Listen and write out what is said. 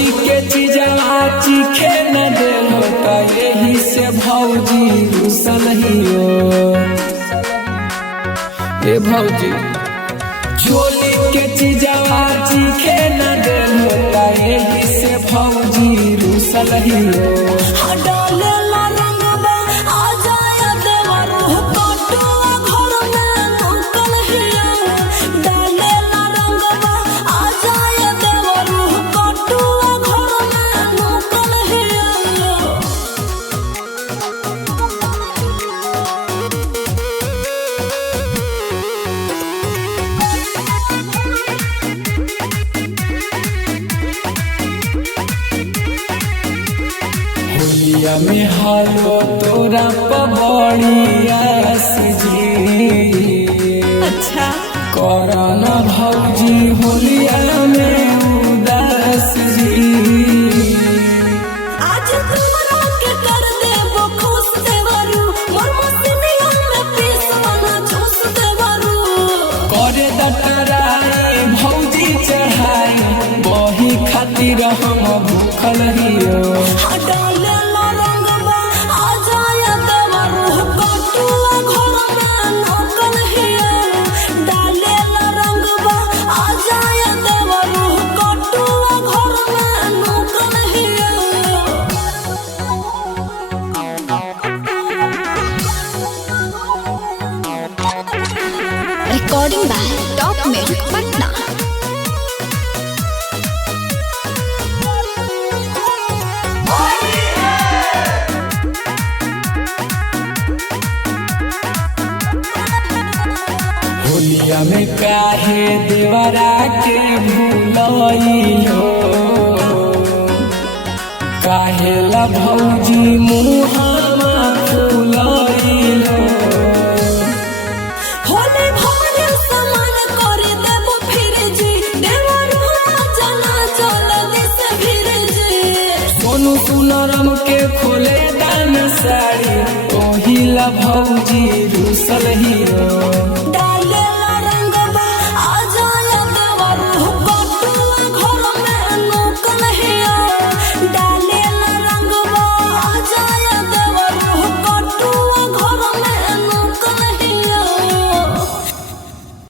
होली के चीजा चीखे न देलो का यही से भौजी रुसल हियो। ए भौजी होली के चीजा चीखे न देलो का यही से भौजी रुसल हियो। होलिया में हालो तोरा पबड़िया जी। अच्छा करना भौजी होलिया में उदास जी। आज तुमरा के कर देबो खुश देवरू मोर मस्तिया में पीस बना झूस देवरू। करे दटराई भौजी चढ़ाई बही खातिर हम भूखल हियो। Recording by Top Music Patna। होलिया में काहे देवरा के भूलइलो। काहे ला भौजी मुहामा फूलइलो। होले भोरे समान करे देबो फिर जी देवरू जना चल दिस फिर जी। सोनू सुनरम के खोले दान साड़ी ओहिला भौजी रुसल हियो।